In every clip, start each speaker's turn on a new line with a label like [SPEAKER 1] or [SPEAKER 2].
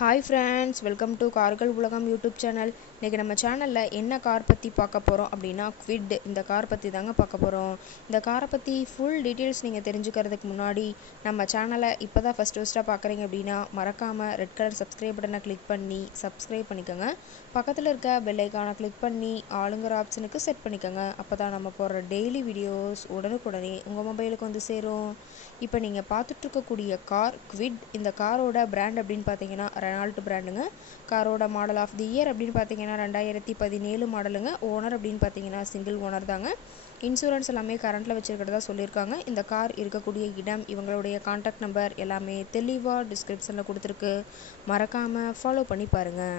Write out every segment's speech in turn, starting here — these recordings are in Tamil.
[SPEAKER 1] ஹாய் ஃப்ரெண்ட்ஸ் வெல்கம் டு கார்கள் உலகம் யூடியூப் சேனல் இன்றைக்கி நம்ம சேனலில் என்ன கார் பற்றி பார்க்க போகிறோம் அப்படின்னா குவிட் இந்த கார் பற்றி தாங்க பார்க்க போகிறோம் இந்த காரை பற்றி ஃபுல் டீட்டெயில்ஸ் நீங்கள் தெரிஞ்சுக்கிறதுக்கு முன்னாடி நம்ம சேனலை இப்போ தான் ஃபஸ்ட் ஃபஸ்ட்டாக பார்க்குறீங்க அப்படின்னா மறக்காமல் ரெட் கலர் சப்ஸ்கிரைப் பட்டனை கிளிக் பண்ணி சப்ஸ்கிரைப் பண்ணிக்கோங்க. பக்கத்தில் இருக்க பெல்லைக்கானை கிளிக் பண்ணி ஆளுங்கிற ஆப்ஷனுக்கு செட் பண்ணிக்கோங்க. அப்போ தான் நம்ம போடுற டெய்லி வீடியோஸ் உடனுக்குடனே உங்கள் மொபைலுக்கு வந்து சேரும். இப்போ நீங்கள் பார்த்துட்ருக்கக்கூடிய கார் குவிட் இந்த காரோட பிராண்ட் அப்படின்னு பார்த்தீங்கன்னா ரெனால்ட் பிராண்டுங்க காரோட மாடல் ஆஃப் தி இயர் அப்படின்னு பார்த்தீங்கன்னா ரெண்டாயிரத்தி பதினேழு மாடலுங்க ஓனர் அப்படின்னு பார்த்தீங்கன்னா சிங்கிள் ஓனர் தாங்க. இன்சூரன்ஸ் எல்லாமே கரண்ட்டில் வச்சுருக்கிறதா சொல்லியிருக்காங்க. இந்த கார் இருக்கக்கூடிய இடம் இவங்களுடைய காண்டாக்ட் நம்பர் எல்லாமே தெளிவாக டிஸ்கிரிப்ஷனில் கொடுத்துருக்கு. மறக்காமல் ஃபாலோ பண்ணி பாருங்கள்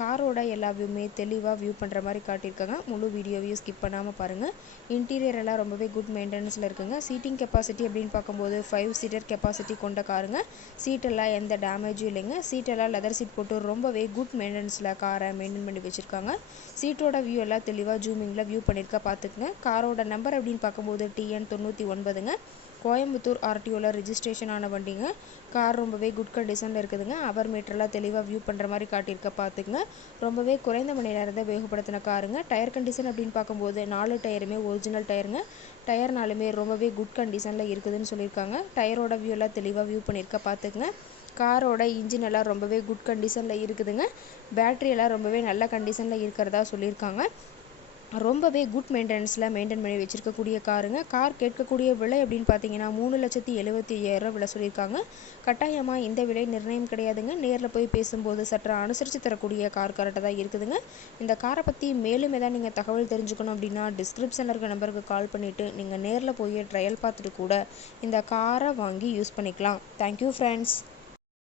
[SPEAKER 1] காரோட எல்லா வியூமே தெளிவாக வியூ பண்ணுற மாதிரி காட்டியிருக்காங்க. முழு வீடியோவையும் ஸ்கிப் பண்ணாமல் பாருங்கள் இன்டீரியர் எல்லாம் ரொம்பவே குட் மெயின்டெனன்ஸில் இருக்குங்க. சீட்டிங் கெப்பாசிட்டி அப்படின்னு பார்க்கும்போது ஃபைவ் சீட்டர் கெப்பாசிட்டி கொண்ட காருங்க. சீட்டெல்லாம் எந்த டேமேஜும் இல்லைங்க. சீட்டெல்லாம் லெதர் சீட் போட்டு ரொம்பவே குட் மெயின்டெனன்ஸில் காரை மெயின்டைன் பண்ணி வச்சுருக்காங்க. சீட்டோட வியூ எல்லாம் தெளிவாக ஜூமிங்கில் வியூ பண்ணியிருக்கா பார்த்துக்குங்க. காரோட நம்பர் அப்படின்னு பார்க்கும்போது டிஎன் தொண்ணூற்றி ஒன்பதுங்க. கோயம்புத்தூர் ஆர்டிஓவில் ரிஜிஸ்ட்ரேஷன் ஆன வண்டிங்க. கார் ரொம்பவே குட் கண்டிஷனில் இருக்குதுங்க. அவர் மீட்டர்லாம் தெளிவாக வியூ பண்ணுற மாதிரி காட்டியிருக்க பார்த்துக்குங்க ரொம்பவே குறைந்த மணி நேரத்தை வேகப்படுத்தின காருங்க டயர் கண்டிஷன் அப்படின்னு பார்க்கும்போது நாலு டயருமே ஒரிஜினல் டயருங்க டயர்னாலுமே ரொம்பவே குட் கண்டிஷனில் இருக்குதுன்னு சொல்லியிருக்காங்க. டயரோட வியூ எல்லாம் தெளிவாக வியூ பண்ணியிருக்க பார்த்துக்குங்க காரோட இன்ஜின் எல்லாம் ரொம்பவே குட் கண்டிஷனில் இருக்குதுங்க. பேட்ரி எல்லாம் ரொம்பவே நல்ல கண்டிஷனில் இருக்கிறதா சொல்லியிருக்காங்க. ரொம்பவே குட் மெயின்டெனன்ஸில் மெயின்டைன் பண்ணி வச்சுருக்கக்கூடிய காருங்க கார் கேட்கக்கூடிய விலை அப்படின்னு பார்த்தீங்கன்னா மூணு லட்சத்தி எழுபத்தி ஐயாயிரம் விலை சொல்லியிருக்காங்க. கட்டாயமாக இந்த விலை நிர்ணயம் கிடையாதுங்க. நேரில் போய் பேசும்போது சற்று அனுசரித்து தரக்கூடிய கார் கரெக்டாக தான் இருக்குதுங்க. இந்த காரை பற்றி மேலும் ஏதாவது நீங்கள் தகவல் தெரிஞ்சுக்கணும் அப்படின்னா டிஸ்கிரிப்ஷனில் இருக்க நம்பருக்கு கால் பண்ணிவிட்டு நீங்கள் நேரில் போய் ட்ரையல் பார்த்துட்டு கூட இந்த காரை வாங்கி யூஸ் பண்ணிக்கலாம். Thank you friends